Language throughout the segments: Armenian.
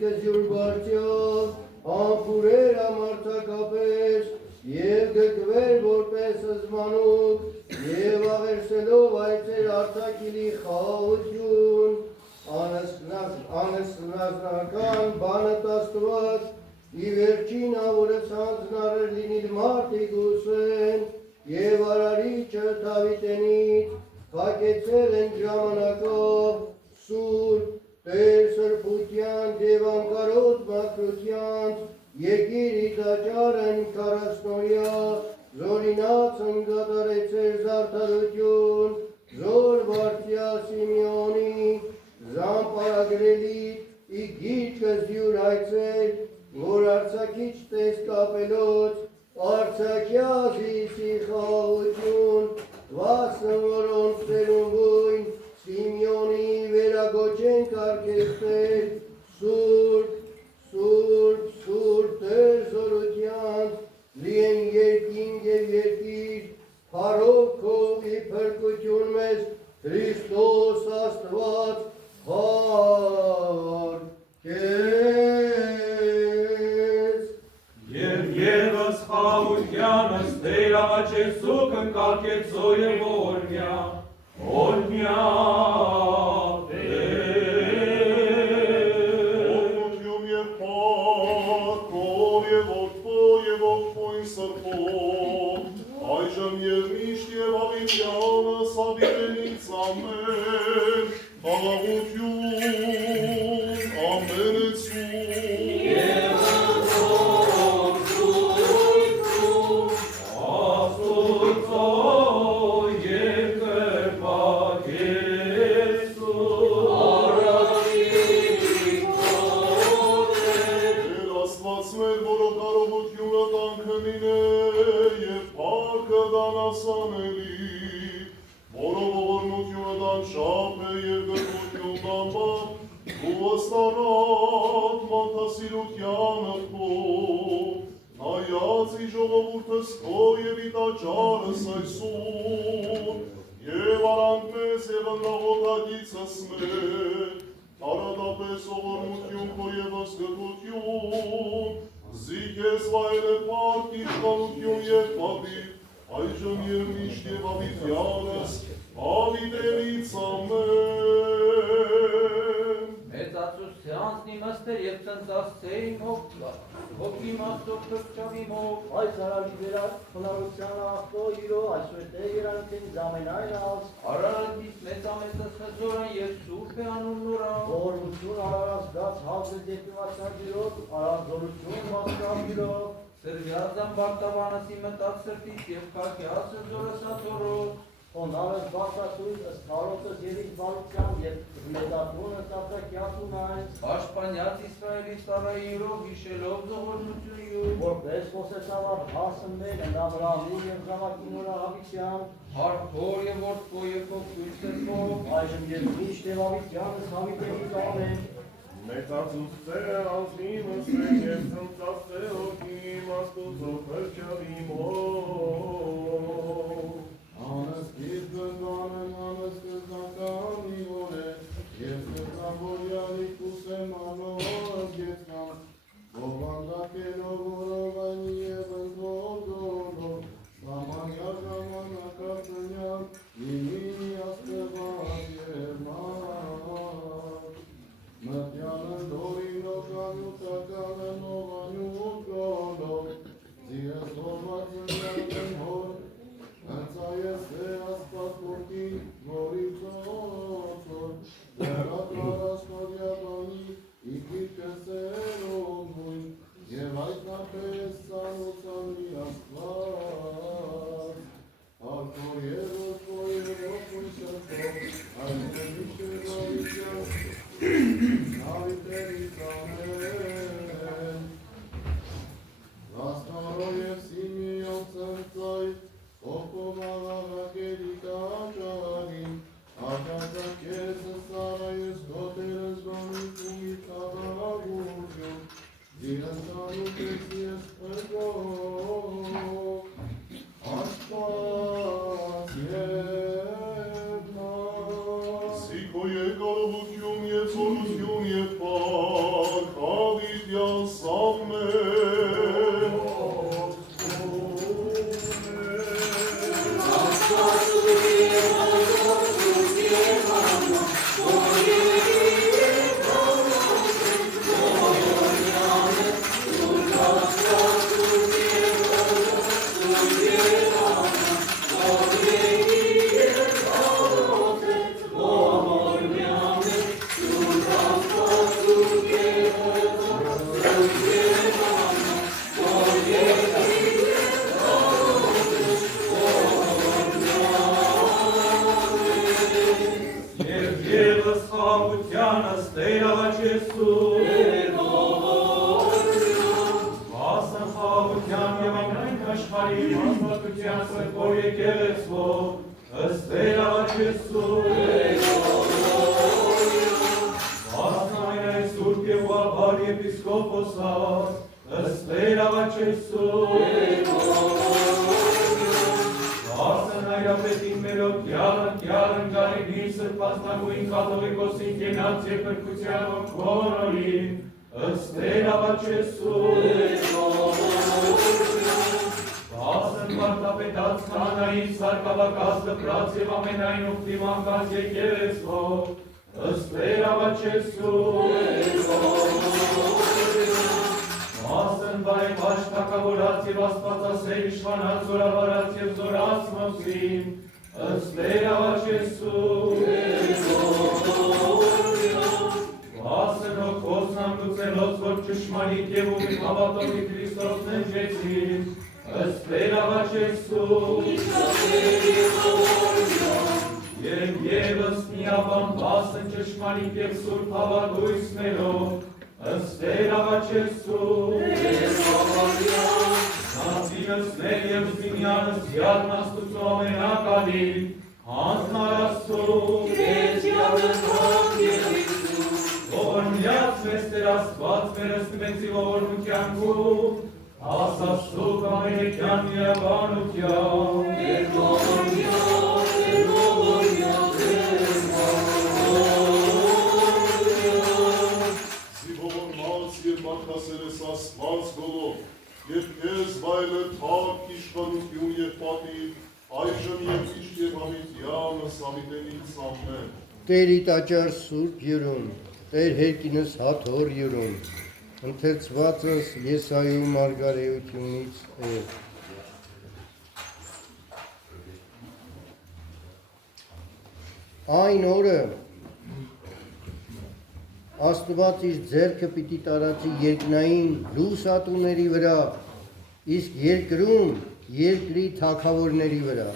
կզյուր բարձյալ, ամպուրեր ամարցակապես, և գգվեր որպես զմանուկ, և աղերսելով այցեր արձակիլի խաղություն, անսնազնական բանը տաստված, ի վերջինավորը ցանձնարել լինիլ մարդիկ ուսեն, և արարիչը Դավիթենից փակեցել են ժամանակով սուրբ Տեր սրբության և անկարոտ մաքրության եկիր իդաճարն 40-օրյա զորինացն կատարեցեր զարդարություն զոր վարձյալ Սիմեոնի զամպարագրելի ի գիրկը զյուր այցեր որ արձակիչ տեսկապելոց արձակյա զիսի խաղություն վասն որոնց ծերունգույն Սիմեոնի վերագոչեն կարգեստեր սուրբ, սուրբ, սուրբ Տեր զորության լիեն երկինք և երկիր փառով քով ի փրկություն մեզ Քրիստոս Աստված հարկես Եվ ևս խաղությանս Տեր ամաչեսուկն կարգեցո և օրմյա Օրմյա Օրմություն և պակով և ողբույն սրբով Այժմ և միշտ և ավիտյանս ավիտենից ամեն խաղաղություն ամենեցում Եվ ողբույն Աստուծո և կրպագեցում Արավիկ հոդեր Աստվածներ, որով կարողությունը տանքնին է և պարքը դանասանելի, որով ողորմությունը դան շապ է և գրկություն դամբան, ու վստարատ մանթասիրությանը քով, նայած ի ժողովուրդս քո և ի տաճարս այսօր, և արանք մեզ և ընկաղոթագիցս մեր, Արադապես ողորմություն քո և ըսգրություն, զիքես վայել է պարկ իշխանություն և պատիվ, այժմ և միշտ և ավիտյանս, ավիտենից ամեն։ Մեծացուցյանցն իմաստեր և ծնծասցեին հոգի մաստոր թրճավիմով, այս արալի վերակ խնարության աղտո իրո, այսօր տե երանքեն զամենայն ալս, արարատից մեծամեծս հզորն և սուրբ է անուն նորա, ողորմություն արարած դաց հազր դեպիվացագիրով, արազորություն մասկավիրով, սրվյազան բարտավանասի մտած սրտից և կարկյաս հզորս աթորոտ, Հոնարս բարտասույն ըսթարոտս երիք բարության և մեծատունս ատակյատուն այս, Պաշտպանյաց Իսրայելի սարայիրով հիշելով զողորմությունյուն, որպես խոսեցավար հասն մեր ընդամրամի և զամակի նորա հավիտյան, Հարքոր և որդքո և հոգույց սրբով, այժմ և միշտ և հավիտյանս հավիտենից ամեն, Մեծացուցե ազնիմս և ծնծացե հոգի մաստուծո փրճավիմով Անըսկիտ գնանն անըսկզնական իվոր է, և կրտավորյալի կուսեմ անոհ գեցան, ովանդակելով որովայնի և ընդվորդորով, սամանյա ժամանակատնյան, լինի աստեղան և մար, մտյանն դորին օգանյութականն օղանյութ գոլով, զիրս հորվածնյանն հոր, Հնցայես է աստված որդի, որի ծոցոր, դերատար աստվածյատանի, իքիրքս էր ողբույն, և այդնապես սանոցանի աստված, Հարկոր և որդքո և ողբույն սրբով, այդն միշտ գավիճան, հավիտենից ամեն, Վաստարո և Սիմեոն ծնծայ, Ողբով աղաղակելի տաճարին, ակածակեց սարայես գոտերս գոնիկումի կաղաղություն, զիրընտանուք ես ես պրգով, Աստված և նա։ Սիքո և կարողություն և զորություն և պարք, Քրիստոս ամեն Եվս խաղությանս Տերավաչ Եսուս Ասն խաղության և ամենայն աշխարհի մասնատության սրբոր եկեղեցվով ըստ Տերավաչ Եսուս Ասն ամենայն սուրբ և ուղղափառ եպիսկոպոսաց ըստ Տերավաչ Եսուս Ասն այրապետին մերոք յարն գարինին սրպասնագույն կաթողիկոսին կենաց և պրկության ողորորին ըստ Տերավաչ Եսուս Ասն վարտապետած քահանային սարկավակած դպրած և ամենայն ուխտի մանկած եկեղեցվով ըստ Տերավաչ Եսուս Ասն բարեբաշ թագավորած և աստվածասեր իշխանած զորավարած և զորած մոսին ըստ Տերավաչ Եսուս Ասն հոգոս հանգուցելոց որ ճշմարիտ և ումի հավատովի Քրիստոս ննջեցին ըստ Տերավաչ Եսուս Եվ ևս միաբան ասն ճշմարիտ և սուրբ հավատույցներով ըստ Տերավաչ Եսուս Նացինսներ և զինյանս յարն աստուծո ամենակալին հանձնար Աստծուն Ողորմյաց մեզ Տեր Աստված մեր ըստ մեծի ողորմության կում Աստծու ամենեքյան Մարտասերես Աստված գոլով, և քեզ վայելը թակ իշխանություն և պատիվ, այժմ և ճիշտ և հավիտյան սավիտենից ամեն։ Տեր իտաճար սուրբ յուրում, Տեր հերկինս հաթոր յուրում, ընթերցվածս Եսայու մարգարեությունից է։ Այն օրը Աստված իր ձեռքը պիտի տարածի երկնային լուսատուների վրա, իսկ երկրում երկրի թագավորների վրա,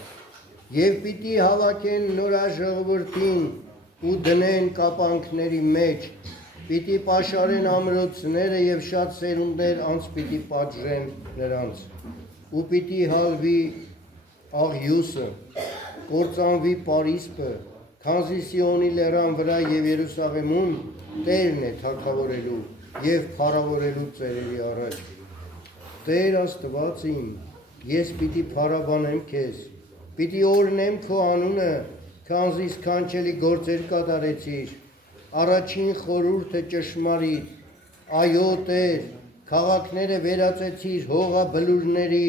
և պիտի հավաքեն նորաժողովրդին ու դնեն կապանքների մեջ, պիտի պաշարեն ամրոցները և շատ սերունդներ անց պիտի պատժեն նրանց, ու պիտի հալվի աղյուսը, կործանվի Պարիսպը, քանզի Սիոնի լեռան վրա և Երուսաղեմում Տերն է թագավորելու և փառավորելու ծերերի առաջ։ Տեր Աստված իմ, ես պիտի փառաբանեմ քեզ, պիտի օրհնեմ քո անունը, քանզի սքանչելի գործեր կատարեցիր, առաջին խորհուրդը ճշմարիտ, այո Տեր, քաղաքները վերածեցիր հողաբլուրների,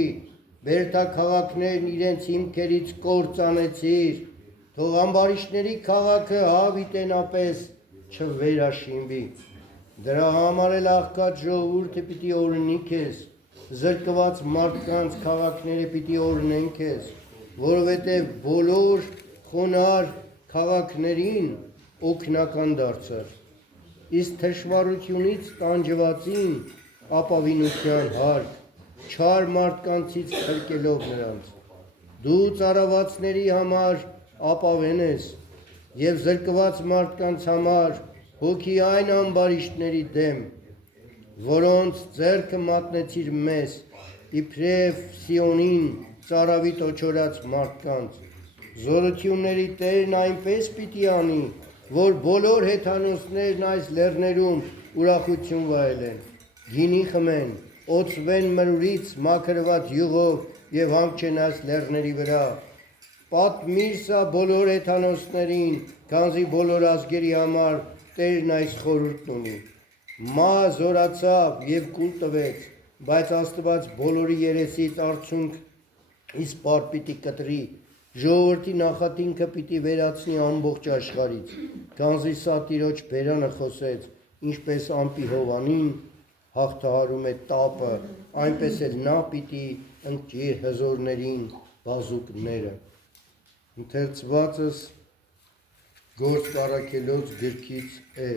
բերդաքաղաքներն իրենց հիմքերից կործանեցիր, թող ամբարիշտների քաղաքը հավիտենապես չվերաշինվի։ Դրա համար էլ աղքատ ժողովուրդը պիտի օրհնի քեզ, զրկված մարդկանց քաղաքները պիտի օրհնեն քեզ, որովհետև բոլոր խոնարհ քաղաքներին օգնական դարձար, իսկ թշվառությունից տանջվածին ապավինության հարկ, չար մարդկանցից փրկելով նրանց։ Դու ծարավացների համար ապավեն ես և զրկված մարդկանց համար հոգի այն ամբարիշտների դեմ, որոնց ձեռքը մատնեցիր մեզ, իբրև Սիոնին ծարավի տոչորած մարդկանց։ Զորությունների Տերն այնպես պիտի անի, որ բոլոր հեթանոսներն այս լեռներում ուրախություն վայելեն, գինի խմեն, օծվեն մրուրից մաքրված յուղով և հանգչեն այս լեռների վրա։ Պատմիր սա բոլոր հեթանոսներին, քանզի բոլոր ազգերի համար Տերն այս խորհուրդն ունի։ Մա զորացավ և կուլ տվեց, բայց Աստված բոլորի երեսից արդյունք իսպար պիտի կտրի, ժողովրդի նախատինքը պիտի վերացնի ամբողջ աշխարհից, քանզի սա Տիրոջ բերանը խոսեց, ինչպես ամպի հովանին հաղթահարում է տապը, այնպես էլ նա պիտի ընկճի հզորներին բազուկները։ Ընթերցվածս Գործք առաքելոց գրքից է։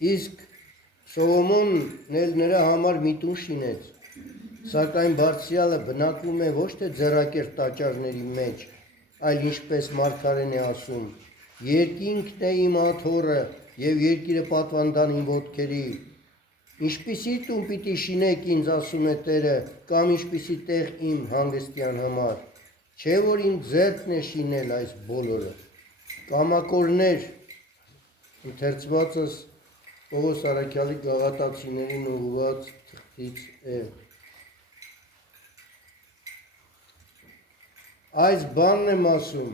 Իսկ Սողոմոնն էլ նրա համար մի տուն շինեց, սակայն Բարձրյալը բնակվում է ոչ թե ձեռակերտ տաճարների մեջ, այլ ինչպես մարգարեն է ասում. երկինքն է իմ աթոռը և երկիրը պատվանդան իմ ոտքերի։ Ինչպիսի տուն պիտի շինեք ինձ, ասում է Տերը, կամ ինչպիսի տեղ իմ հանգստյան համար, չէ որ իմ ձեռքն է շինել այս բոլորը։ Կամակորներ, ընթերցվածս Պողոս առաքյալի գաղատացիներին ուղղված թղթից է։ Այս բանն եմ ասում,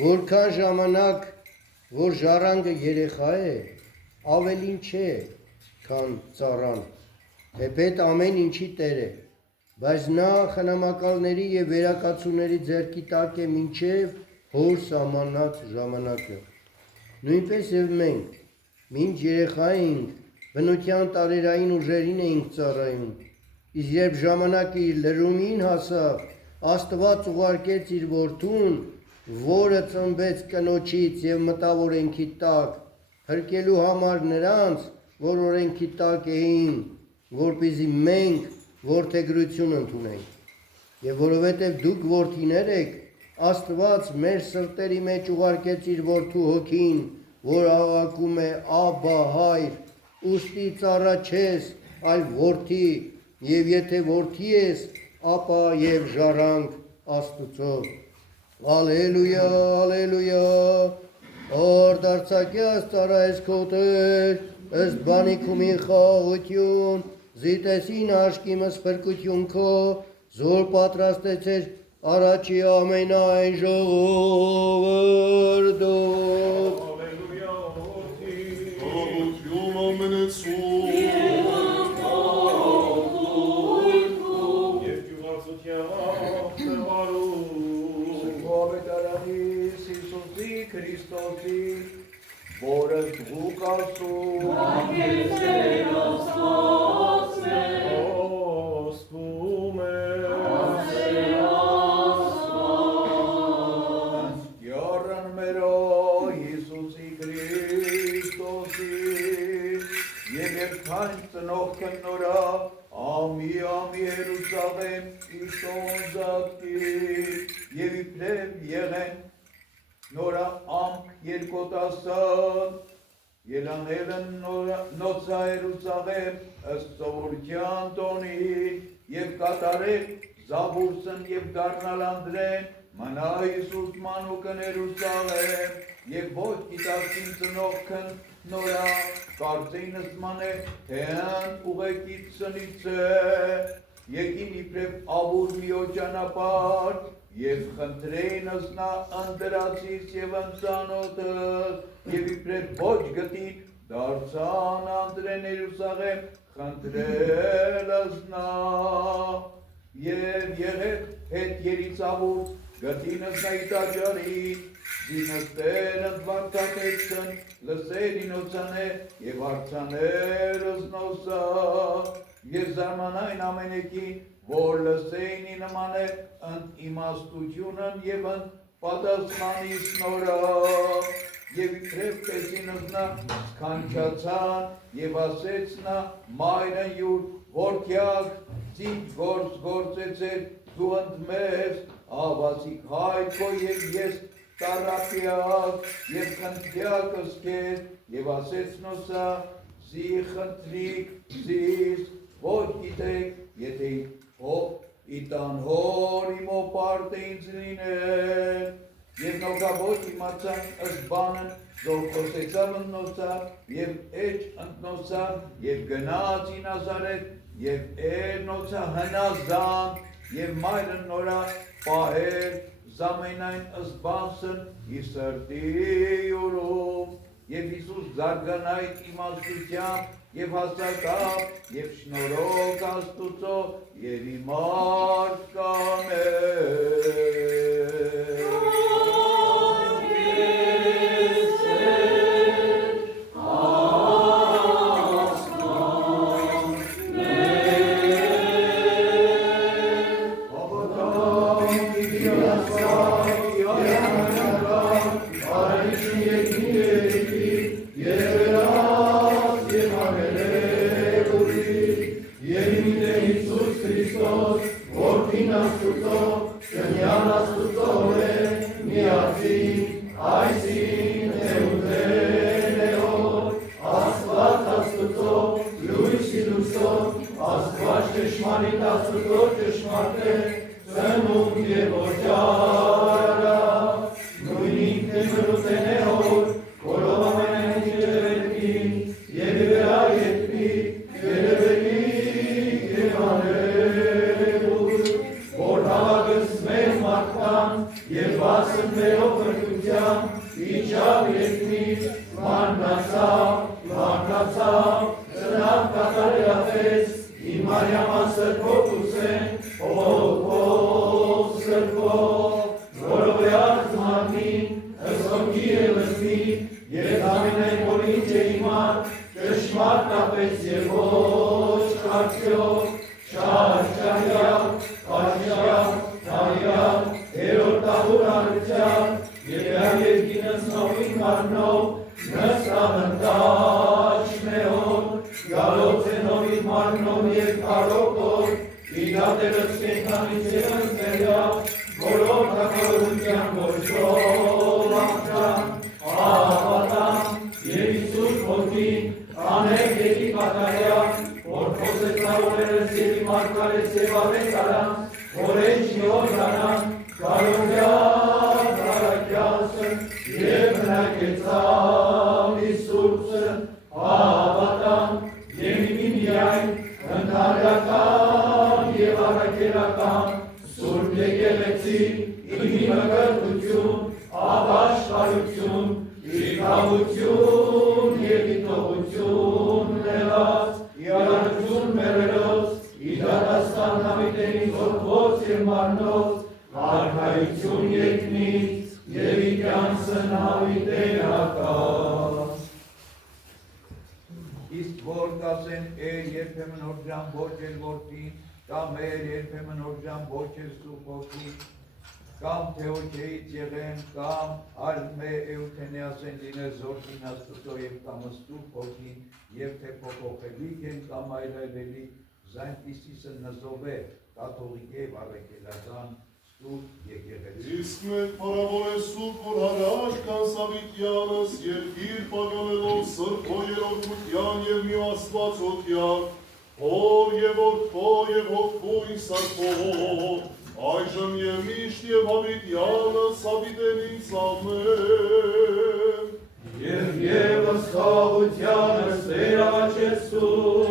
որքան ժամանակ, որ ժառանգը երեխա է, ավելին չէ, քան ծառան, թեպետ ամեն ինչի Տեր է, բայց նա խնամակալների և վերակացուների ձեռքի տակ է մինչև հոր սահմանած ժամանակը։ Նույնպես և մենք, մինչ երեխա էինք, բնության տարերային ուժերին էինք ծառայում, իսկ երբ ժամանակը իր լրումին հասավ, Աստված ուղարկեց իր որդուն, որը ծնվեց կնոջից և մտավ օրենքի տակ, փրկելու համար նրանց, որ օրենքի տակ էին, որպեսզի մենք որդեգրություն ընդունենք։ Եվ որովհետև դուք որդիներ եք, Աստված մեր սրտերի մեջ ուղարկեց իր որդու հոգին, որ աղաղակում է Աբբա Հայր, ուստի ծառա չես, այլ որդի, և եթե որդի ես, ապա և ժառանգ Աստուծո։ Ալելույա, ալելույա, որ դարձակյաց ծառայես քո Տեր, ըստ բանիքումի խաղաղություն, զիտեսին աշկիմս փրկություն քո, զոր պատրաստեցեր առաջի ամենայն ժողովրդով։ Խաղաղություն ամենեցու, Եվ գյուղացության տվարում, Սրբավետարանիս Հիսուսի Քրիստոսի, որը դուք ասում, ասում է, Յառն մերո Հիսուսի Քրիստոսի, և երբան ծնողքն նորա, ամի Երուսաղեմ իշոնզակի, և իբրև եղեն նորա ամք երկոտասան, ելանելն նոցա Երուսաղեմ ըստ սովորության տոնին, և կատարել զաբուրսն և դառնալ անդրեն, մնա Հիսուս մանուկն Երուսաղեմ, և ոչ գիտակցին ծնողքն նորա, կարծինս մանե, թե հն ուղեկից սնից է, եկին իբրև ավուր միո ճանապար, և խնդրեինս նա ընդրացից և ընծանոթս, և իբրև ոչ գտին դարձան անդրեն Երուսաղեմ, խնդրելս նա, և եղեք հետ երիցավուր, գտինս նա իտաջարի, զինստեր ընդվարտատեցն, լսերին օծանե, և հարցաներս նոսա, և զարմանայն ամենեկին, որ լսեինի նման է ընդ իմաստությունն և ընդ պատասխանիս նորա, և իբրև տեսինս նա սքանչացան, և ասեց նա մայրն յուր, որդյակ, ծիտ գործեցեր դու ընդ մեզ, ավասիկ հայր քո և ես տարապյակ, և խնդրյակս քեզ, և ասեց նոսա, զի խնդրիկ զիս, ոչ գիտեք, եթե իտան հոր իմո պարտը ինձ լիներ, և նոկա ոչ իմացան ըստ բանն, զոր խոսեցավ ընդնոսավ, և էջ ընդնոսավ, և գնաց ի Նազարեթ, և էր նոցա հնազանդ, եւ մայրը նորա պահեր զամենայն ըսբանսն իր սրտի ուրում եւ Հիսուս զարգանայր իմաստությամբ եւ հաստատավ եւ շնորհով Աստուծո եւ իմարդ կաներ կամ Թեոքեից եղեն, կամ Արմե Էութենիասեն լիներ զորքին Աստուծո եւ կամ Սուրբ Հոգին եւ թե փոփոխելիք են կամ այլևելի զայնտիսիսը նզովե կաթողիկե վարեկելական Սուրբ եկեղեցի։ Իսկ մենք փառավոր է Սուրբ որ հարաշ կան Սավիտյանս երկիր պագանելով սրբո երողության եւ մի Աստվածության Հոր եւ Որդո եւ Հոգու Սարքով այժմ եւ միշտ եւ հավիտյանս հավիտենից ամեն Եվ ևս խաղությանս վերաղաչեցում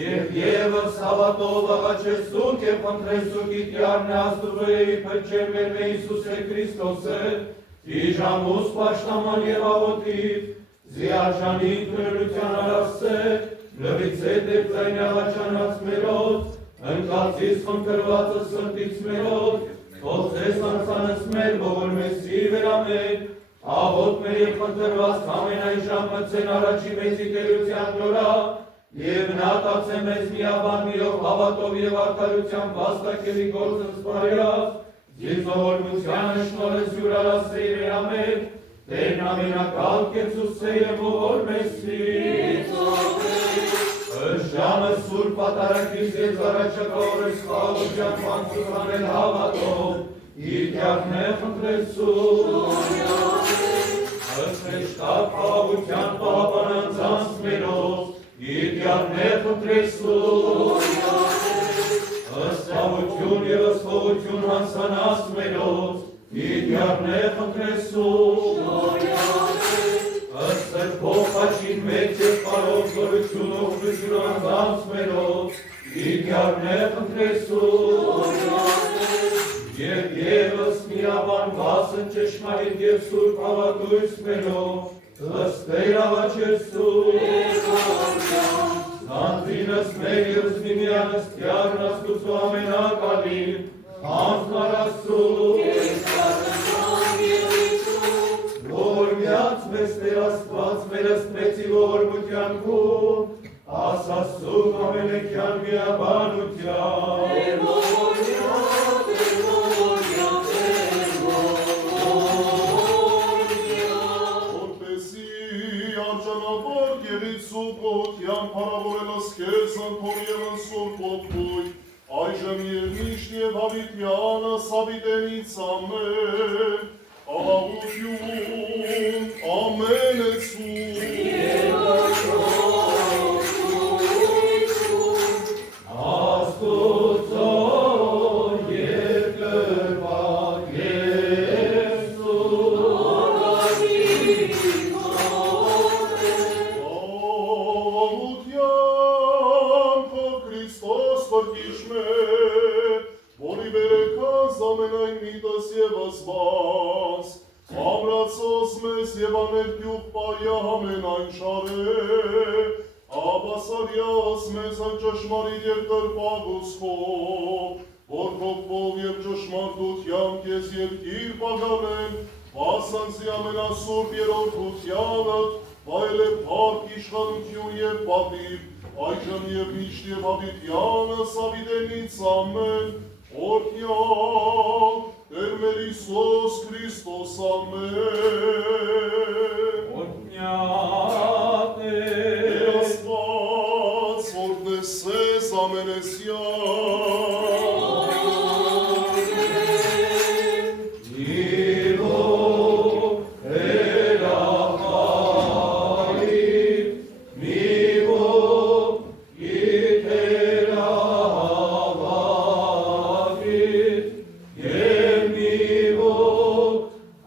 Եվ ևս հավատով աղաչեցում և խնդրեցում գիտյարն Աստուծոյի փրչեր մեր մե Իսուսե Քրիստոսը Իժամուս պաշտաման և աղոտիվ զիարժանի թրելության արասե լվիցե դեպձայնի աղաչանած մերոց ընկացից խնդրվածը սրտից մերոց Թող ձեզ անցանս մեր ողոր մեսի վերամեր, աղոտ մեր և խնդրված ամենայն ժամ մծեն առաջի մեծի տերության նորա, և նատացե մեզ միաբան միրով հավատով և արդարության վաստակելի գործն սպարյավ, և ողորմությանը շնորհս յուրարասե վերամեր, Տերն ամենակալ կեցուսե և ողոր մեսի, Ժամը սուրբ պատարակից ես առաջակավորս խաղության պանցուկանել հավատով, իր կյակն է խնդրեցում, ըստ մեջտակ խաղության պահապանանցանց մերով, իր կյակն է խնդրեցում, ըստ խաղություն և ըստ խաղություն հանցանած մերով, իր կյակն է խնդրեցում, ըստ փոխաչին մեծ և կարող զորություն օգնություն անձանց մերով, իր Կիտյարն է ընտրեսում, և ևս միաբան վասն ճշմարիտ և սուրբ հավատույց մերով ըստեր աղաչեցում, Զանձինս մեր և զմիմյանս տյարն աստուծո ամենակալին, հանձնարասում, որ միած մեզ Տեր Աստված մեր ըստ ողորմության քուն, ասասում ամենեքյան միաբանության, Արժանավոր գերիցու պոտյան պարավորելս կեզ ընթոր և ընսոր պոտքույ, այժմ և միշտ և հավիտյանը սավիտենից ամեն, աղաղություն, ամեն Աստուծո երկրվակ ամենայն միտս և ասված, ամրացոս մեզ և աներկյուղ պայա ամենայն շարե, աբասարյաս մեզ այն ճշմարիտ և տրպագուսքով, որ կողքով և ճշմարտության կեզ երկիր պագանեն, ասանցի ամենասուրբ երորդությանդ, վայել է պարկ իշխանություն և պատիվ, այժմ և միշտ և հավիտյանը սավիտենից ամեն, Օրհնյալ, Տեր մեր Հիսուս Քրիստոս ամեն։ Օրհնյալ Տեր Աստված, որ տեսես ամենեսյան։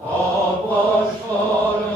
Ապաշխարը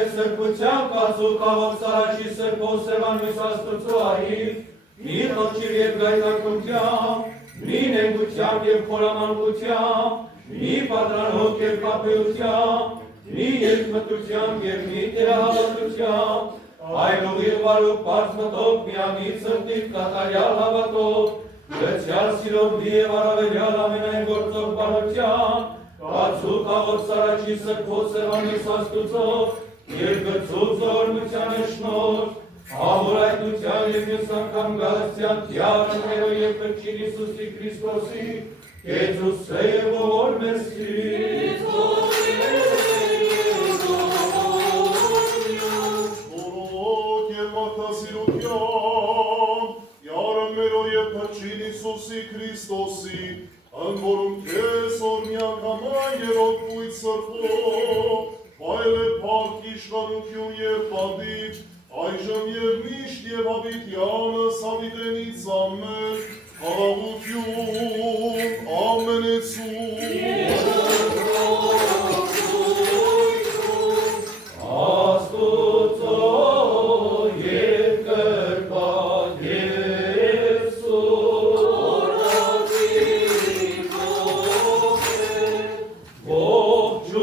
և սրբության կացու կաղով սարաչի սրբով սևան մյուս աստուծու արիվ, մի խղճիր և գայթակրությամբ, մի նենգությամբ և խորամանկությամբ, մի պատրանով և կապեությամբ, մի երկմտությամբ և մի տերահավատությամբ, այլուղիղ վարուկ պարզ մտով միամիտ սրտիվ կատարյալ հավատով, գցյալ սիրով լի և առավելյալ ամենայն գործով բարությամբ, կացու կաղով սարաչի սրբով սևան մյուս աստուծով, երկգծով զորմությանը շնորհ, Ահոր այդնության և մյուս անգամ գալստյան թիարններով և կրչին Իսուսի Քրիստոսի, կեցուսե և ողոր մեսի։ Օրոք և մատասիրության, յարմերով և կրչին Իսուսի Քրիստոսի, ընորում կես որ միանգամայն և ոգույց սրբով, վայլ է պարկ իշխանություն և պատիվ, այժմ և միշտ և հավիտյանս հավիտենից ամեն, խաղաղություն ամենեցում։ Աստուծո և կրպան Եսուս,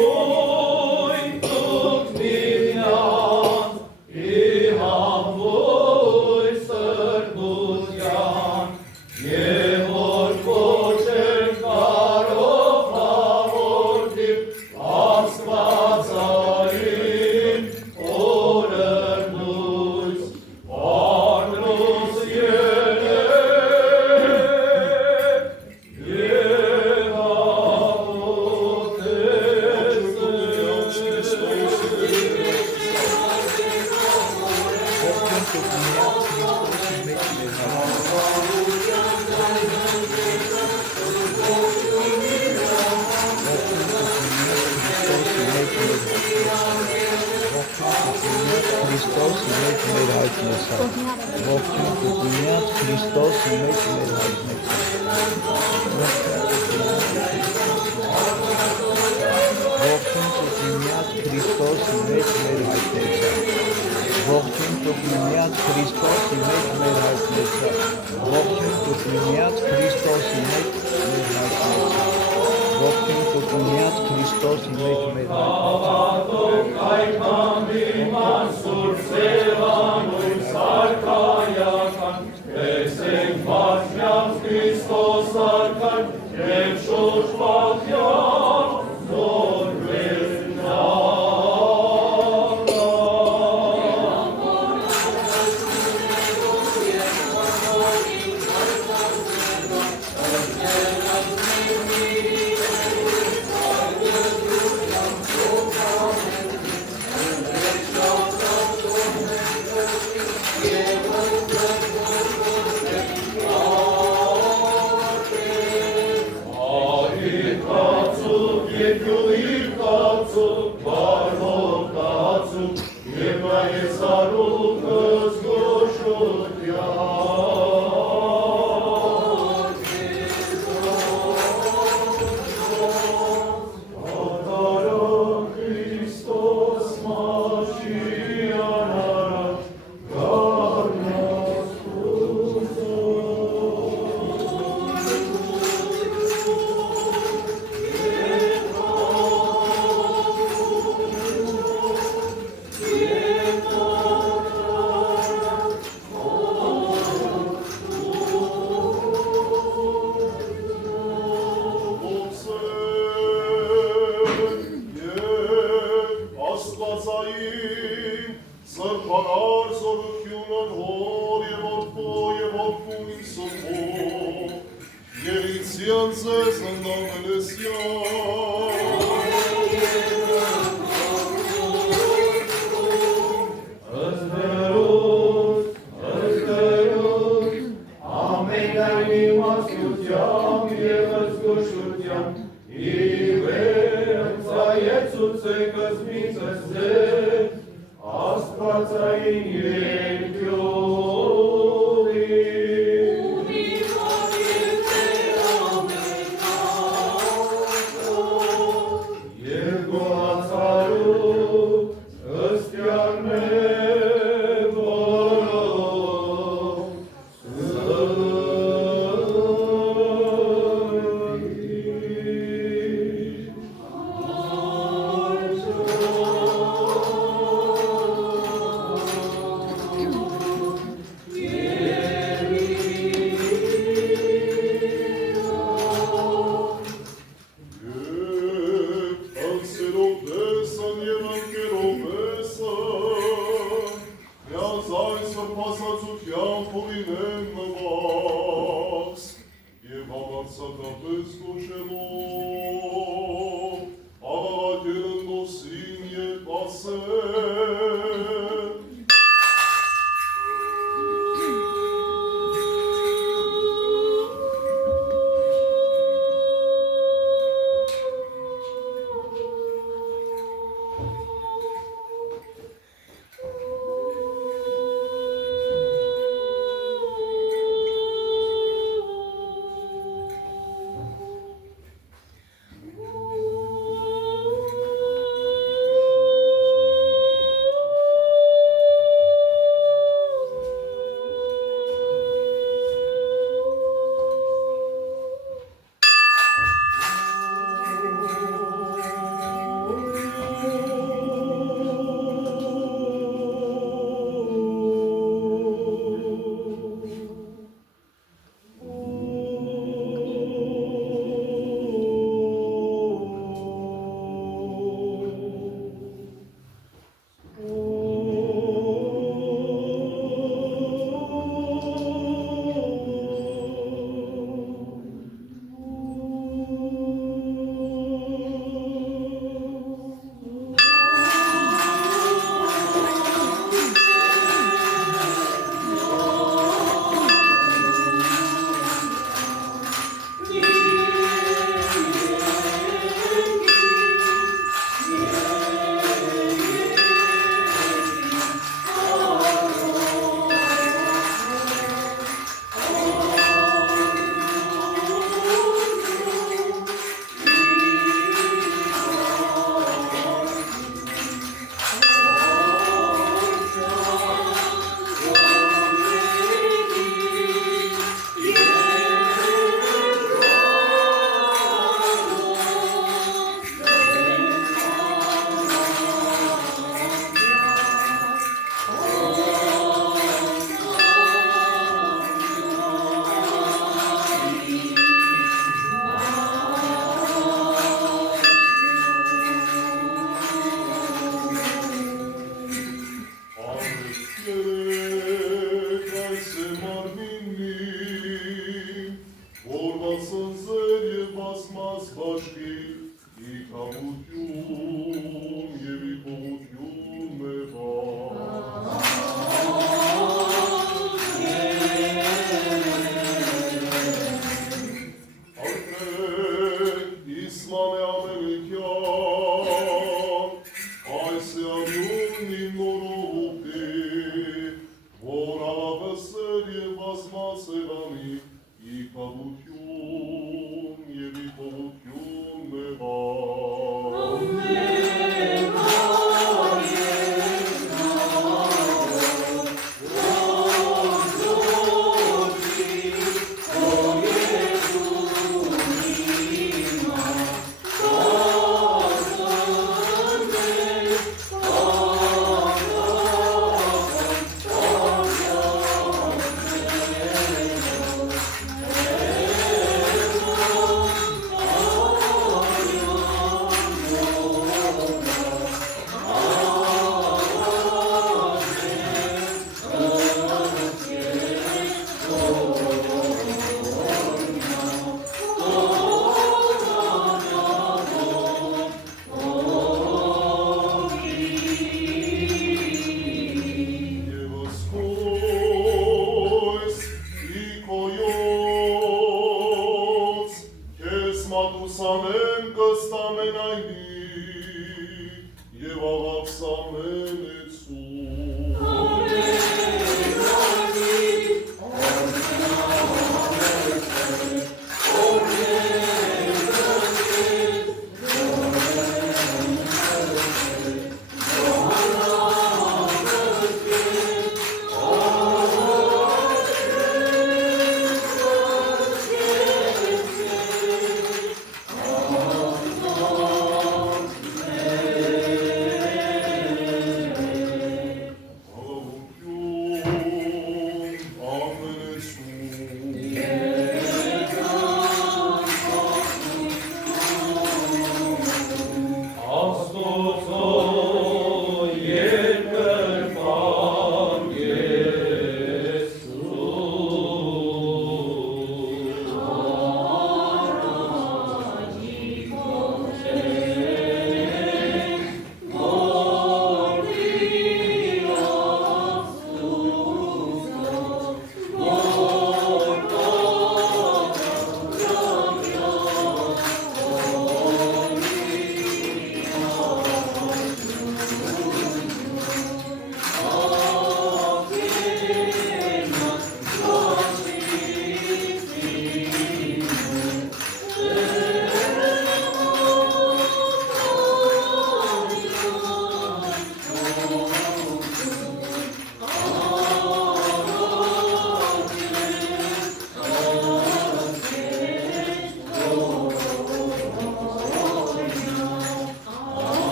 ողջույն տուք միմյանց, իհամվույր սրբության, և որ կոչեն կարող հաղորդիվ Աստվածային օրըրնույց, Պարնոս ելեք և Քրիստոսի մեջ մեր հայտնեցավ։ Ողջույն կուտնիած Քրիստոսի մեջ մեր հայտնեցավ։ Ողջույն կուտնիած Քրիստոսի մեջ մեր հայտնեցավ։ Ողջույն կուտնիած Քրիստոսի մեջ մեր հայտնեցավ։ Ողջույն կուտնիած Քրիստոսի մեջ մեր հայտնեցավ։ Ողջույն կուտնիած Քրիստոսի մեջ մեր Քրիստոս արքան և շուրջ պատյան նոր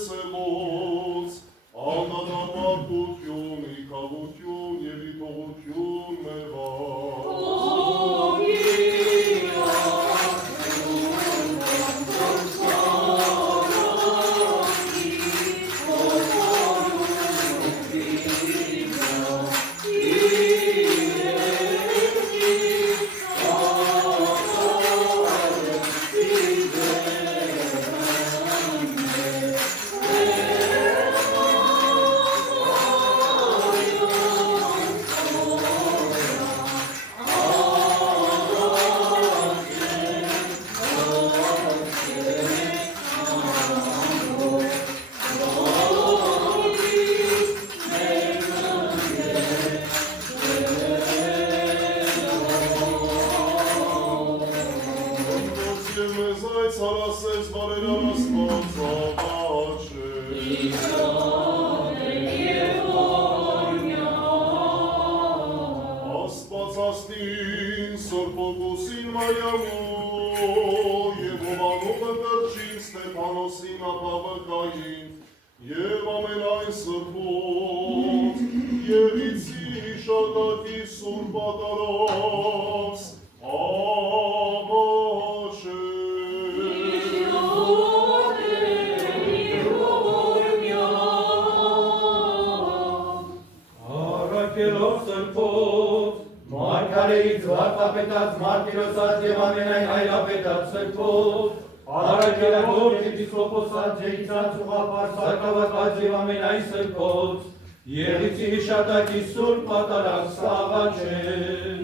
ունեցելոց, անհատապարտություն, իքավություն և իտողություն մեր վար։ Աստվածաստին Սորբոգոսին Մարիամու և Հովանովը վերջին Ստեփանոսին ապավկային և ամենայն սրբոց և իցի հիշատակի սուրբ ատարած Առաքելով սրբոց, Մարգարեից վարտապետած Մարտիրոսած և ամենայն հայրապետած սրբոց, Առաքելով եպիսկոպոսած Ջեյցած ուղապար սակավակած և ամենայն սրբոց, Եղիցի հիշատակի սուրբ պատարակ սաղաչել։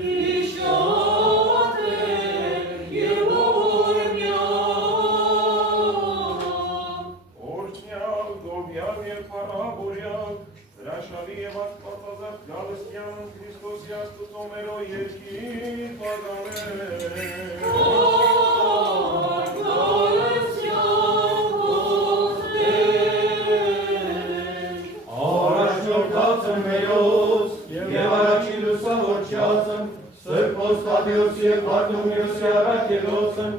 Օրհնյալ, գովյալ և փառավորյալ, հրաշալի և աստվածազարդ գալստյան Քրիստոսի Աստծո մերո երկիր պագանել։ Առաջնորդածն մերոց և առաջին լուսավորչածն Սրբոց Թադեոսի և Բարտոմեոսի առաքելոցն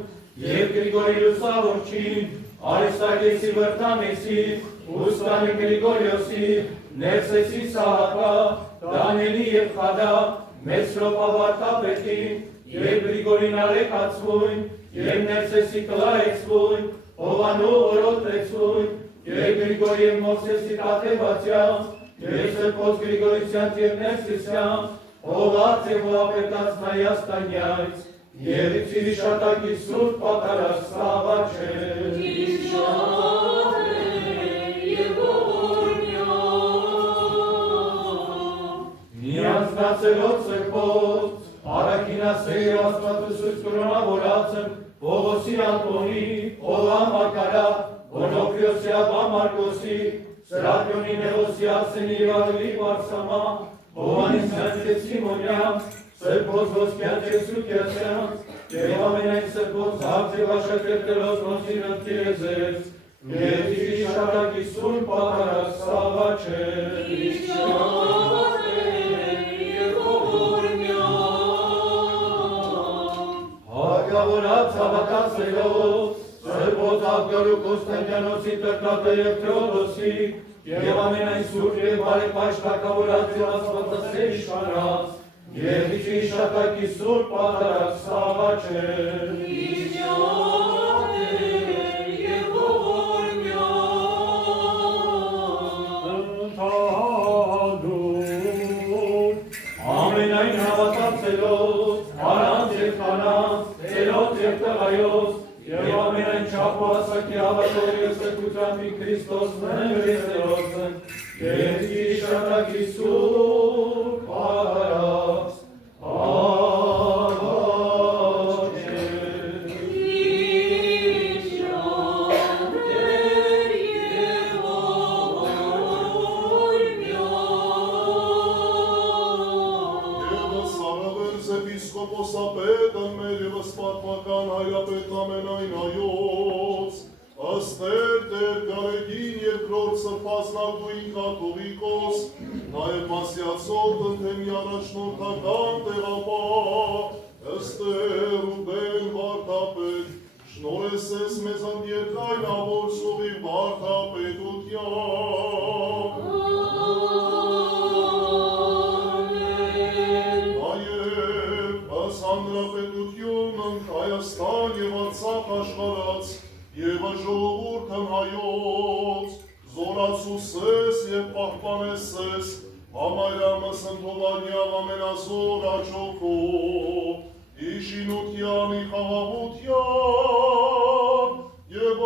և Գրիգորի լուսավորչին Արիստակեսի Վրտամեսի Ուսկանի Գրիգորիոսի Ներսեսի Սահակա Դանելի և Խադա Մեսրոպա Վարդապետին և Գրիգորին Արեկացվույն և Ներսեսի Կլայեցվույն Հովանու Օրոտրեցվույն և Գրիգորի և Մովսեսի Տաթևացյան և Սրբոց Գրիգորիսյան և Ներսիսյան Հոված և հովապետած Նայաստանյայց և իցի հիշատակի սուրբ պատարակ սաղաչել։ Միանձնացելով սրբոց, առաքինասեր և աստվածուսույց կրոնավորածն Պողոսի Անտոնի, Պողա Մակարա, Օնոպրիոսի Աբա Մարկոսի, Սրատյոնի Նեղոսի Արսենի և ավելի Բարսամա, Հովանես Յանցեց Սիմոնյան, Սրբոց Ոսկյան Ջեսուկյացյան, և ամենայն սրբոց հաղթ և աշակերտելոց ոնցին ընթիրեզեց, և հիշատակի սուրբ պատարակ սաղաչել։ Հարգավորած հավատացելով, Սրբոց Աբգարու Կոստանդյանոսի Տրկատը և Թեոդոսի, և ամենայն սուրբ և բարեպաշտ թագավորած և աստվածասեր իշխանած, և իցի հիշատակի սուրբ պատարակ սաղաչել։ Ամենայն հավատացելով, առանց և կանանց, տերոց և տղայոց, և ամենայն չափուասակի հավատով և սրբությամբ Քրիստոս նվիրեցրոցն, և հիշատակի սուրբ պատարակ Episkopոսապետն մեր և սպարտական հայրապետն ամենայն այոց, Աստեր Տեր Գարեգին երկրորդ սրբազնագույն կաթողիկոս, նաև Մասյացորդ ընթեմի առաջնորդական տեղապահ, Էստեր Ռուբեն Վարդապետ, Շնորհես ես մեզ ընդերկայնավոր սողի վարդապետության, նաև ըս հանրապետությունն Հայաստան և Արցախ աշխարհած և ժողովուրդն հայոց, զորացուսես և պահպանեսես, համայրամս ընդհովանյալ ամենազոր աչոքով, իշինության իխաղաղության և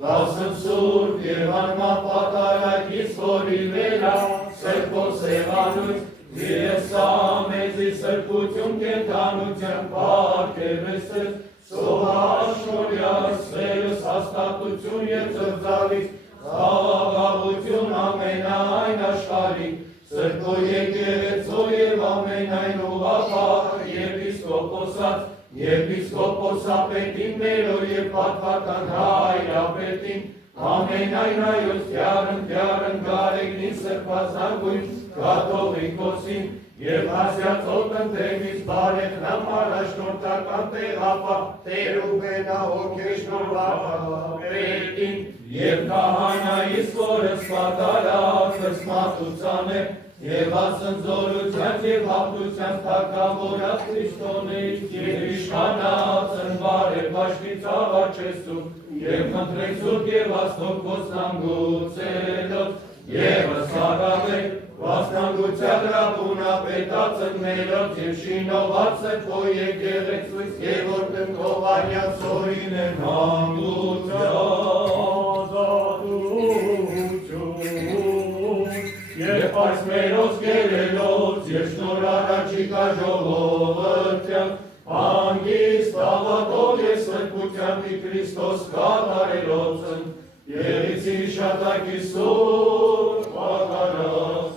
Լասն սուրբ և անմապատարակից որի վերա, սրբոս սեղանույց, Ես ամեզի սրբություն կենթանության պարգևեսես, սովաշորյաս սերս հաստատություն և ծրձալից, խաղաղություն ամենայն աշխարհի, սրբո եկեղեցո և ամենայն ուղղափառ եպիսկոպոսած, եպիսկոպոսապետին մերո և պատվական հայրապետին, ամենայն հայոց թյարն գարեգնին սրբազանգույն կաթողիկոսին և հասյացոտ ընթերից բարեխն ամարաշնորթական տեղապա Տերուբենա հոգեշնորհապետին և կահանայիս որս պատարակ հսմատության է և ասնձորության և հապտության թագավորած Քրիստոնից և իշխանած բարեպաշտից աղաչեսու և խնդրեցուկ և աստող ոստանգուցելով Եվս առավեք վաստանգության ռաբունապետացն մերոց և շինողաց է փո եկեղեցույց և որ տնկովանյալ սորին են հանգուցյազատություն և այս մերոց գերելոց և շնոր առաջիկա ժողովրդյան հանգիստ ավատով և սրբությամբ Քրիստոս կատարելոցն Եղիցի շատակի սուրբ պատարած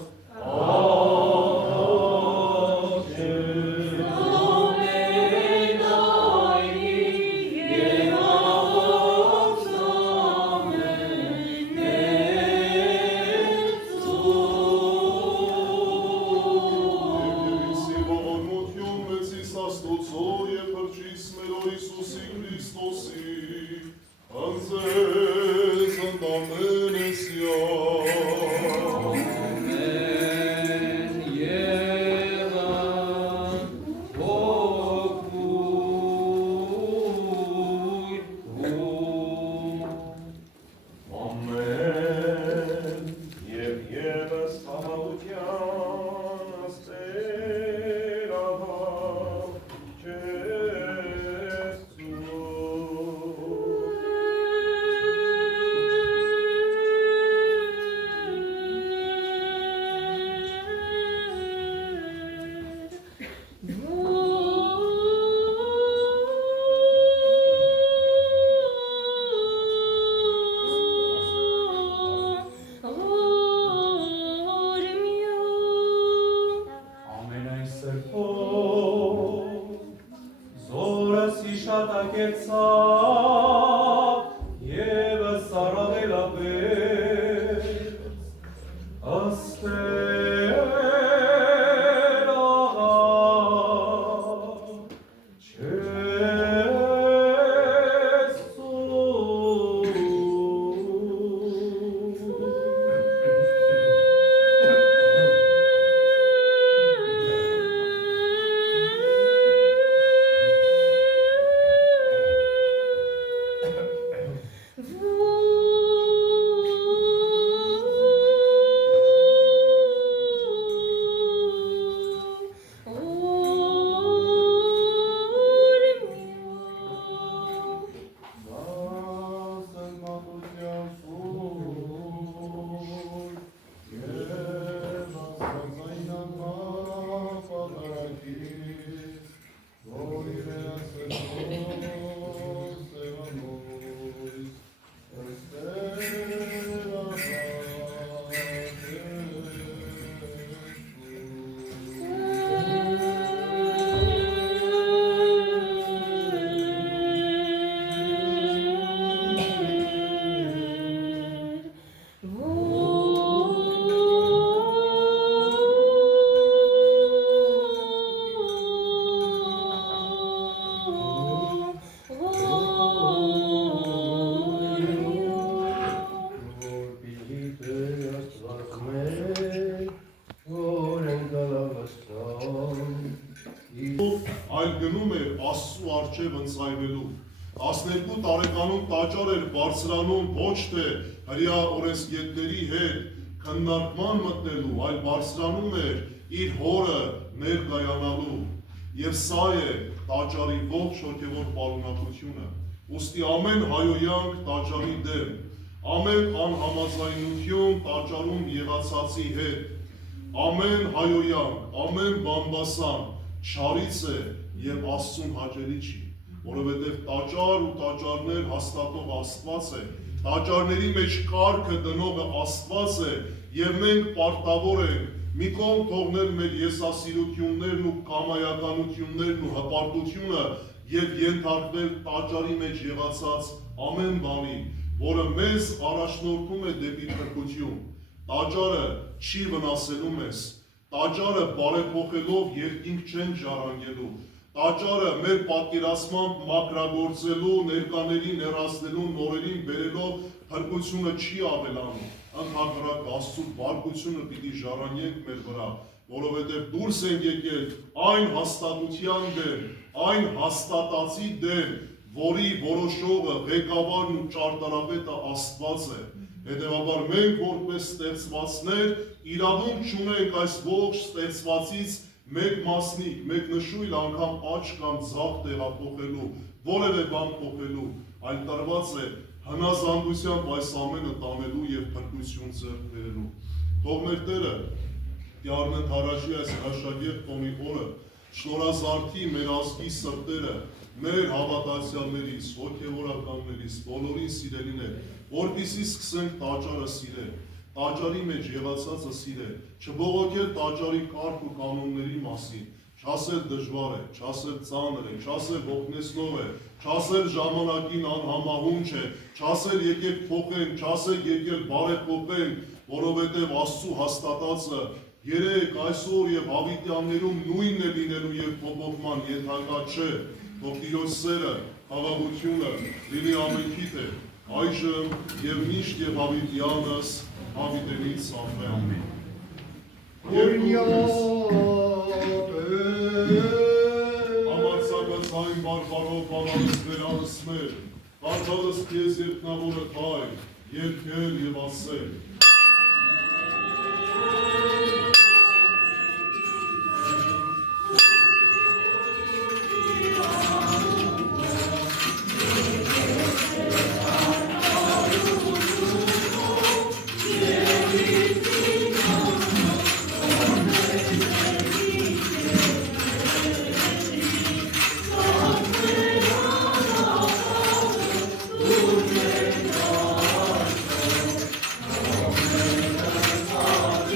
առջև ընծայվելու։ 12 տարեկանում տաճար էր բարձրանում ոչ թե հրյա օրենսգետների հետ քննարկման մտնելու, այլ բարձրանում էր իր հորը ներկայանալու։ Եվ սա է տաճարի ողջ հոգևոր պարունակությունը։ Ուստի ամեն հայոյանք տաճարի դեմ, ամեն անհամաձայնություն տաճարում եղածածի հետ, ամեն հայոյանք, ամեն բամբասան չարից է և Աստծուն հաճելի չի, որովհետև տաճար ու տաճարներ հաստատող Աստված է, տաճարների մեջ կարգը դնողը Աստված է և մենք պարտավոր ենք մի կողմ թողնել մեր եսասիրություններն ու կամայականություններն ու հպարտությունը և ենթարկվել տաճարի մեջ եղածած ամեն բանի, որը մեզ առաջնորդում է դեպի փրկություն։ Տաճարը չի վնասելու մեզ, տաճարը բարեփոխելով երկինք չեն ժառանգելու, տաճարը մեր պատկերացմամբ մաքրագործելու, ներկաներին հեռացնելու, նորերին բերելով փրկությունը չի ավելանում, ընդհակառակ Աստծու բարկությունը պիտի ժառանգենք մեր վրա, որովհետև դուրս ենք եկել այն հաստատության դեմ, այն հաստատածի դեմ, որի որոշողը, ղեկավարն ու ճարտարապետը Աստված է։ Հետևաբար մենք որպես ստեղծվածներ իրավունք չունենք այս ողջ ստեղծվածից մեկ մասնիկ, մեկ նշույլ անգամ աչք կամ ձախ տեղափոխելու, որևէ բան փոխելու, այլ տրված է հնազանդությամբ այս ամենը տանելու և փրկություն ձեռք բերելու։ Թող մեր Տերը Տյառն Թարաշի այս հրաշագեղ տոնի օրը շնորհազարդի մեր ազգի սրտերը, մեր հավատացյալներից, հոգևորականներից, բոլորին սիրելին է, որպեսզի սկսենք տաճարը սիրել, տաճարի մեջ եղածածը սիրել, չբողոքել տաճարի կարգ ու կանոնների մասին, չասել դժվար է, չասել ծանր է, չասել ոգնեցնող է, չասել ժամանակին անհամահունչ է, չասել եկեք փոխենք, չասել եկել բարեփոխենք, որովհետև Աստծու հաստատածը երեք այսօր և հավիտյաններում նույնն է լինելու և փոփոխման ենթակա չէ, թող Տիրոջ սերը, խաղաղությունը լինի ամենքիդ է, այժմ և միշտ և հավիտյանս հավիտենից ամեն։ Համարձակացային բարբարով բանալս վերանսմեր, կարդալս կեզ երկնավորը թայ, երկել և ասել։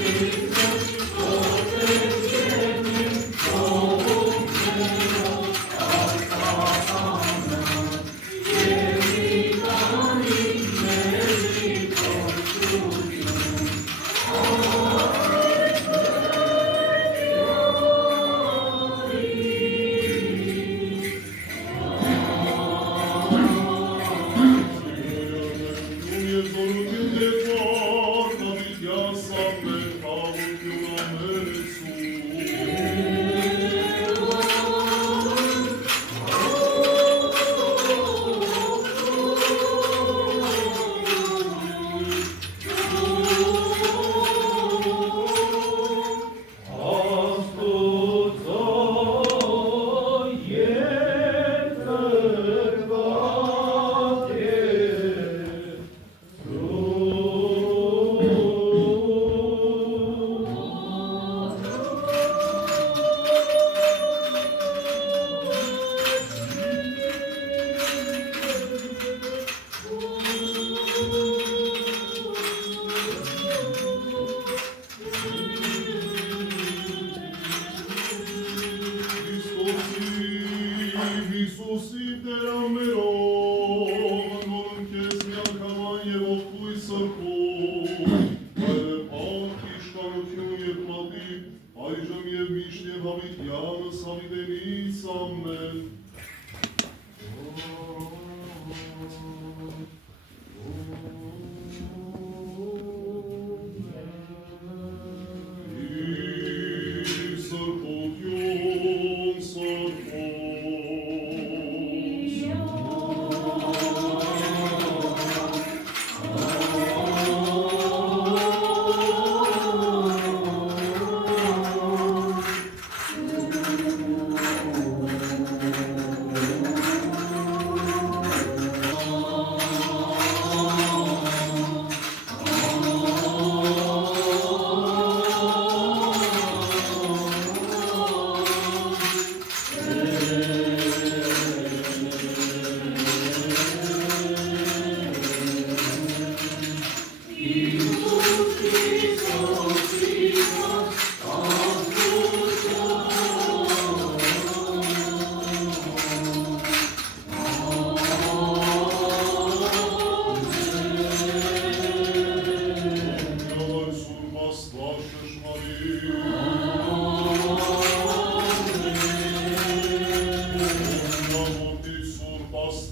Thank you.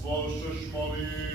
Աստված ճշմարիտ։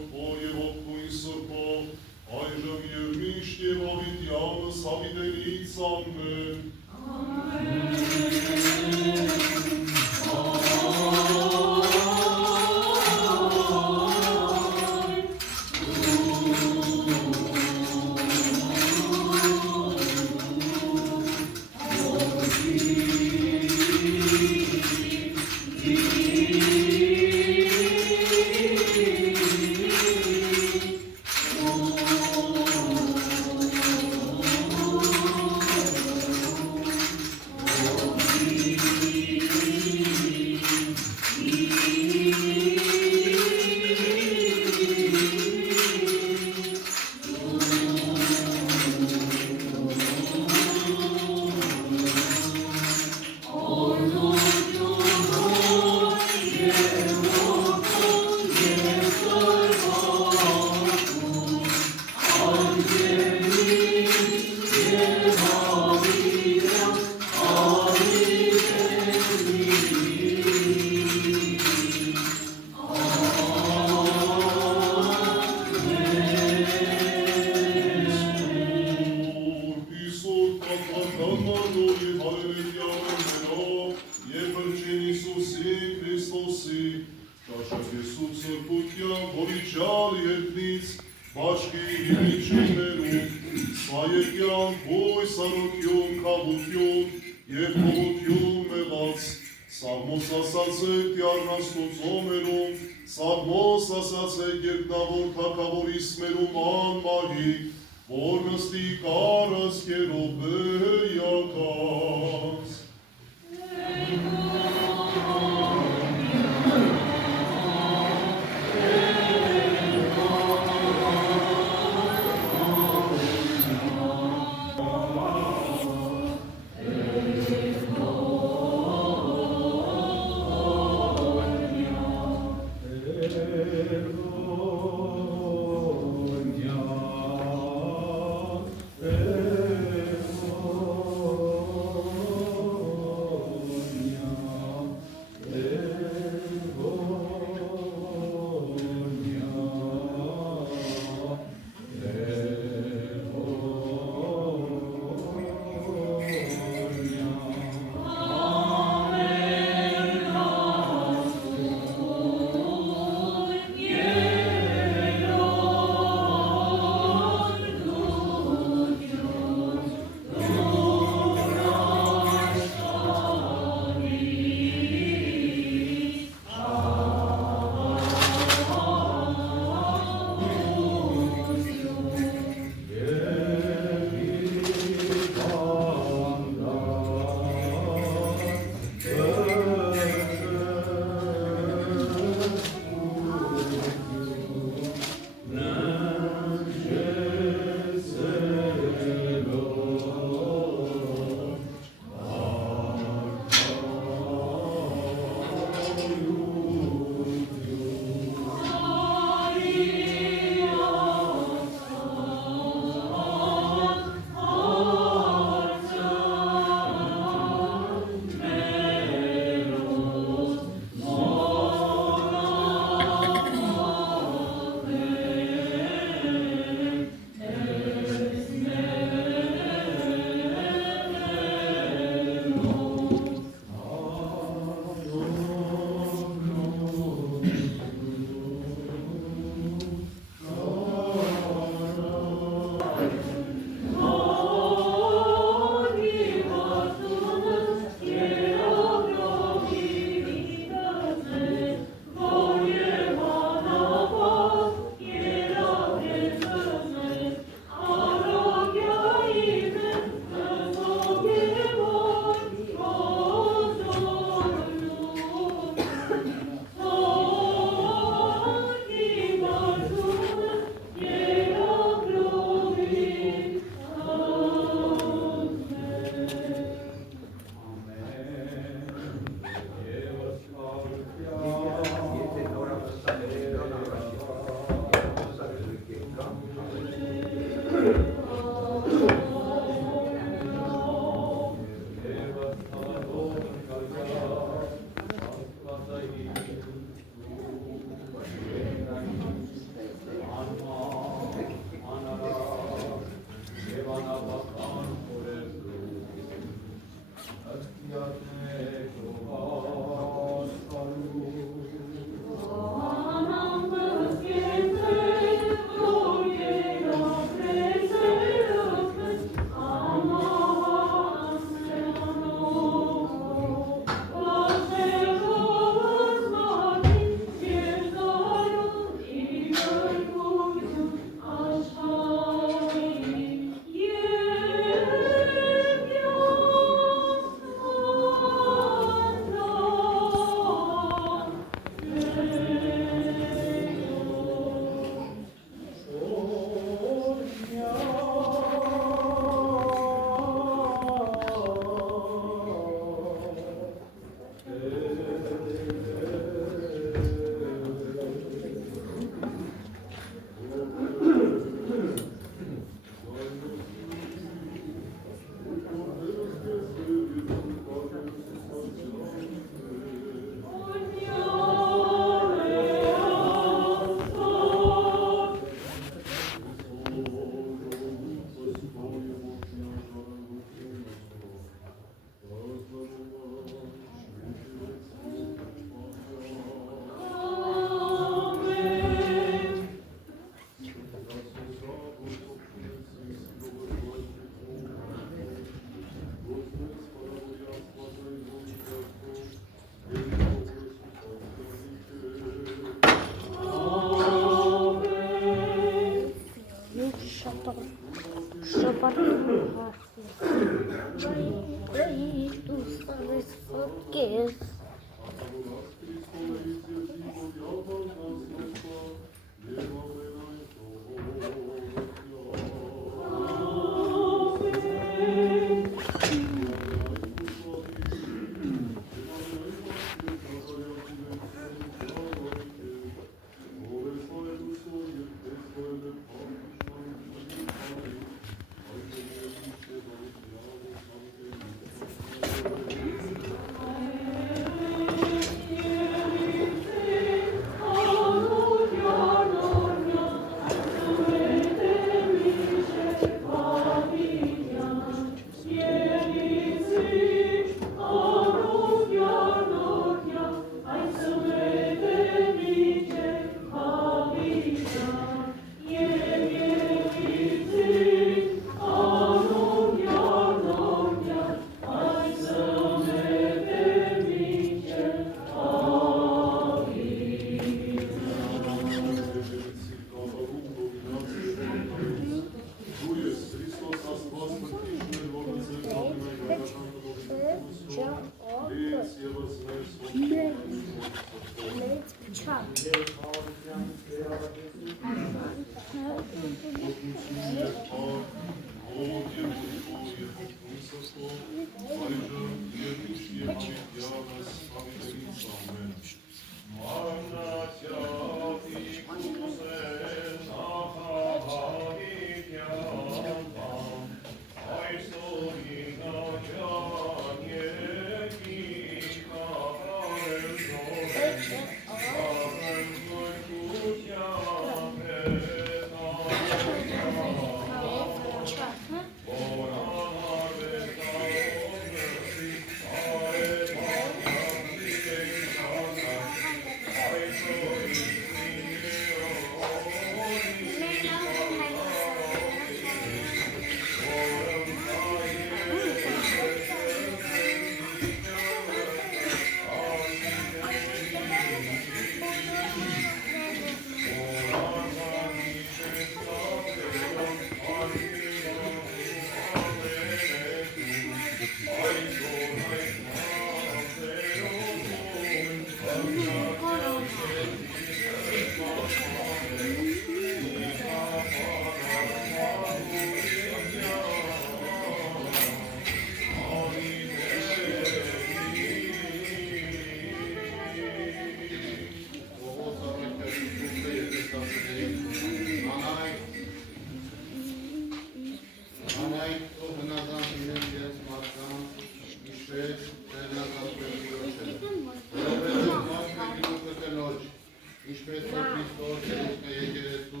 Ինչպես որ Քրիստոս երեշնա եկեղեցու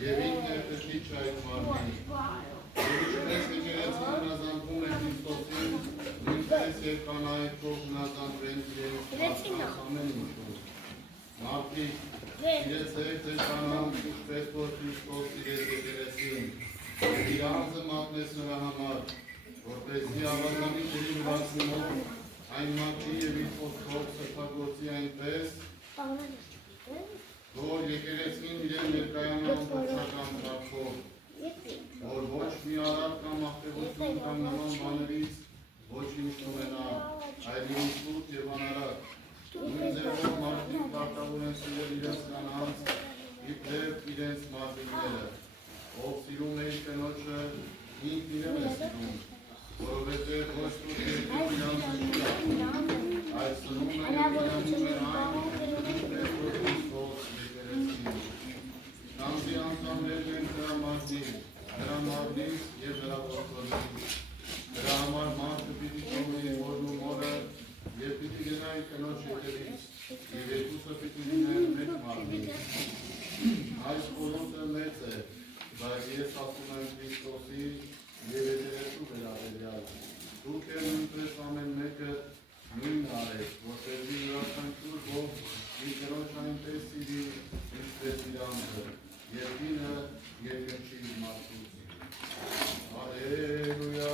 եւ ինքն է քրտիչ այդ մարմին։ Ինչպես եկեղեցին հնազանդվում է Քրիստոսին, նույնպես եւ կանայքով հնազանդվեն իրենց ամեն ինչում։ Մարդիկ, իրեցեք ձեր կանանց, ինչպես որ Քրիստոս իրեց եկեղեցին, եւ իր անձը մատնեց նրա համար, որպեսզի ավազանի ջրի վրացնելով այն մատի եւ իր խոսքով սրբագործի այնպես, որ եկեղեցին իրեն ներկայանան փոխական կարգով, որ ոչ մի արար կամ աղտեղություն կամ նման բաներից ոչինչ չունենա, այլ իրեն սուրբ եւ անարատ։ Նույն ձևով մարդիկ պարտավոր են սիրել իրենց կանանց, իբրև իրենց մարմինները, ով սիրում է իր կնոջը, ինքն իրեն է սիրում, որովհետև ոչ սուրբ երկրի իրանց չկա, այլ սնում է եւ իրանում է այն, ինչպես որ Քրիստոս եկեղեցին։ Քանզի անդամներն են նրա մարմնից եւ նրա ողջունից։ Դրա համար մարդը պիտի թողնի հորն ու մորը եւ պիտի գնա կնոջ հետևից, եւ երկուսը պիտի լինեն մեկ մարմին։ Այս օրենքը մեծ է, բայց ես ասում եմ Քրիստոսի եւ եկեղեցու վերաբերյալ։ Դուք էլ նույնպես ամեն մեկը նույնն արեք, որպեսզի յուրաքանչյուր ոք իր կնոջ այնպես սիրի, ինչպես իր անձը, երկինը երկնչի մարդուց։ Հալելույա,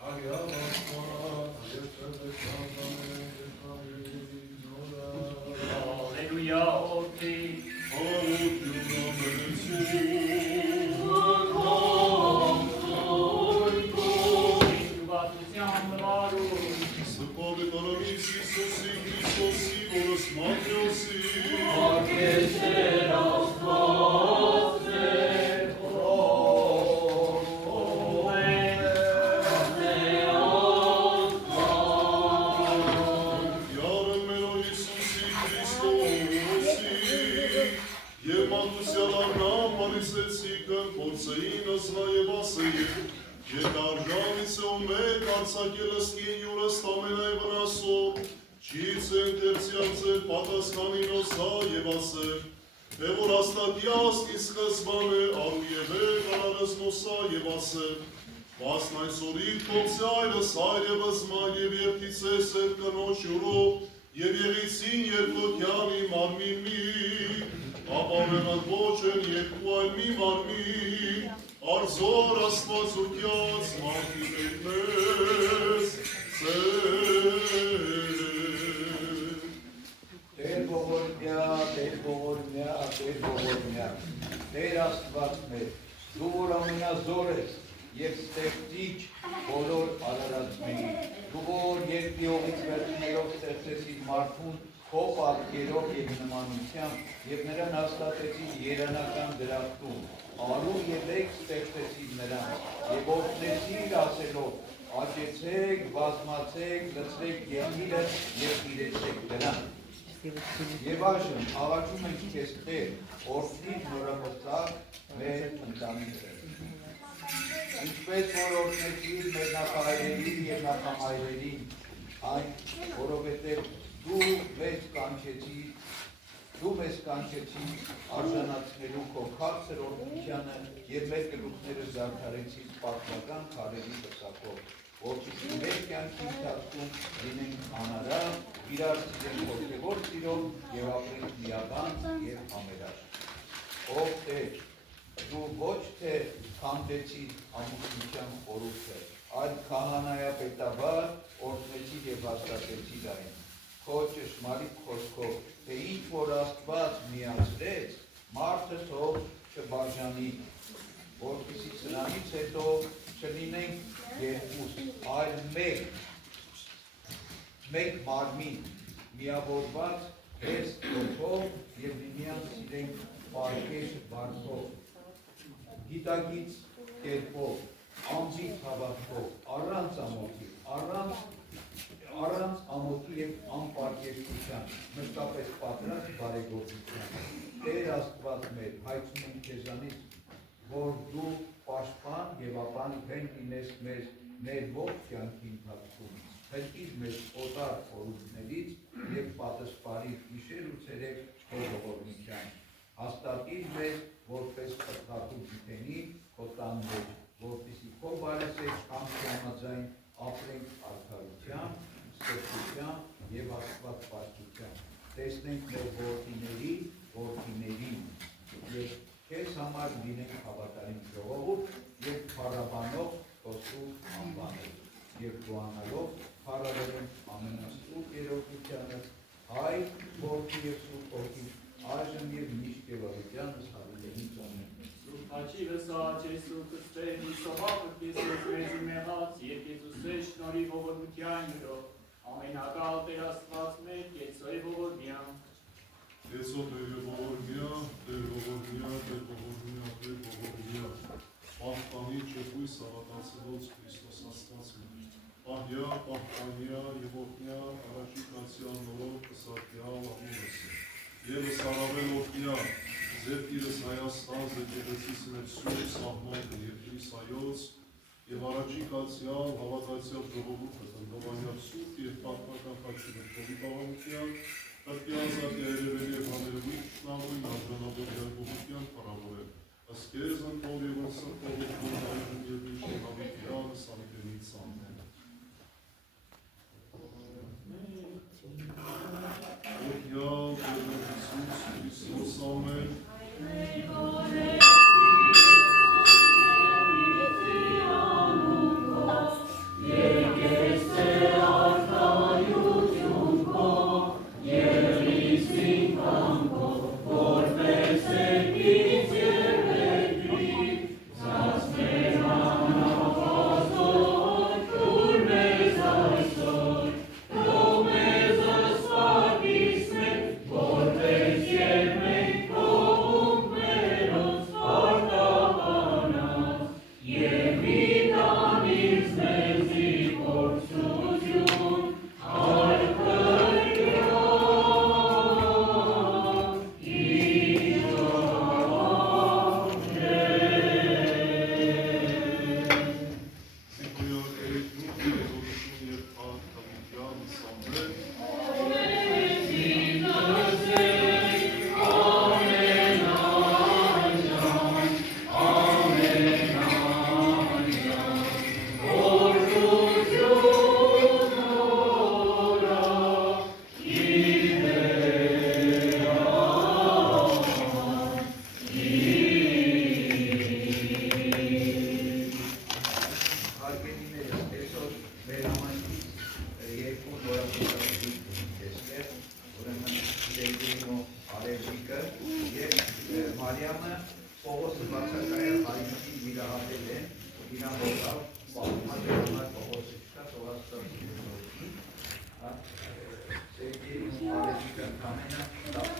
Հայավ Աստված, և ծրվեցան ամեն նորը։ Հալելույա, որդի, Հալություն ամենեցու, Սպալի տարանից Իսուսի Քրիստոսի, որս Մատեոսի, Արգեսեր Աստված ձեր Յարը մերո Իսուսի Քրիստոսի, և մատուսյալ առնամ պարիսեցիկն, փորձեինս նաև ասեին, Երկարժանից է ու մեկ արցակելս կին յուրս տամենայ վնասով, չից են տերցյացել պատասխանինոս հա և ասել, թե որ աստատյաս իսխզբան է արու և է կարարս նոսա և ասել, վասն այսօր իր կողցե այրս այրևս ման և երդիցես էր կնոջ յուրով և եղիցին երկոտյանի մարմին մի, ապա ուրեմն ոչ են երկու այլ մի մարմին, Arzor Աստվածուկյաց մարդիկ ենք մեզ Տեր ողորմյա, Տեր ողորմյա, Տեր ողորմյա, Տեր Աստված մեր, դու որ ամենազոր ես և ստեղծիչ բոլոր արարածների, դու որ երկրիողից վերջներով ստեղծեցիր մարդուն քո պատկերով և նմանությամբ և նրան հաստատեցիր երանական դրախտում, արու և եկ ստեղծեցիր նրան և օգնեցիր ասելով, աճեցեք, բազմացեք, լցրեք երկիրը և իրեցեք դրան։ Եվ այժմ աղաչում ենք քեզ Տեր, օրհնիր նորամրցակ մեր ընտանիքը։ Ինչպես որ օրհնեցիր մեր նախահայրերին և նախամայրերին, այն, որովհետև դու մեզ կանչեցիր դու մեզ կանչեցիր արժանացնելու քո քաղցր օրհնությանը եւ մեր գլուխները զարդարեցիր պատմական քարերի տեսակով, որպեսզի մեր կյանքի ընթացքում լինենք անարար, իրար սիրենք հոգևոր սիրով եւ ապրենք միաբան եւ համերաշխ։ Ով Տեր, դու ոչ թե քանդեցիր ամուսնության խորհուրդը, այլ քահանայապետաբար օրհնեցիր եւ հաստատեցիր այն։ Քո ճշմարիտ խոսքով, թե ինչ որ Աստված միացրեց, մարդը թող չբաժանի, որպեսզի սրանից հետո չլինենք երկուս, այլ մեկ մարմին, միավորված ես ոգով եւ միմյանց սիրենք պարգև վարքով, գիտակից կերպով, անձիկ հավատքով, առանց ամոթի, առանց ամոթի եւ անպարգևության, մշտապես պատրաստ բարեգործության։ Տեր Աստված մեր, հայցում ենք քեզանից, որ դու պաշտպան եւ ապանքեն լինես մեր ողջ կյանքի ընթացքում։ Հրկիր մեզ օտար օրենքներից եւ պատասխանիր գիշեր ու ցերեկ քո ողորմության։ Հաստատիր մեզ որպես փրկատու գիտենի քո տան մեջ, որպեսզի քո բարեսեջ կամքի համաձայն ապրենք արդարությամբ, սրբությամբ եւ աստվածպաշտությամբ։ Տեսնենք մեր որդիներին եւ քեզ համար լինենք հավատարիմ ժողովուրդ եւ փառաբանող քո սուրբ անվանը եւ գոհանալով փառաբանենք ամենասուրբ երողությանը Հայր, Որդի եւ Սուրբ Հոգի այժմ եւ միշտ եւ ավետյանս հավելելից ամեն։ Սուրբ Հաչի վսաչ է Սուրբ Քրիստոսի սովորը Քրիստոս մեզ մեղած եւ Եզուսի շնորհի ողորմության գրով ամենակալ Տեր Աստված մեր կեցոյ ողորմյան Եսո Տեր ողորմյան Պահպանի չկույս հավատացելոց Քրիստոս Աստված մեր Պահպանյա եւ օրհնյա առաջիկացյալ նորով կսակյալ ամենս Եվս առավել օրհնյա Ձերքիրս Հայաստան զեկեղեցիս մեր սուրբ սահմանը երկրի Հայոց եւ առաջիկացյալ հավատացյալ ժողովուրդը տնտովանյալ սուրբ եւ պատմական խաչի դեպքերի պահանջության Ատյազատ երևելի եւ համերգույն շնամույն աժանավոր երկողության փառավորել ըստ քեզ ընթով եւ ըստ ողորմության եւ միշտ հավիտյան սանիտենից ամեն Օրհնյալ Տեր Հիսուս Քրիստոս ամեն Մարիամը Պողոսը բացակայել հայտնի վիրահատել են, վիրահատալ պահպանել Պողոսը չկա, թողաստան Սերգեյ Արեջիկը ընդամենը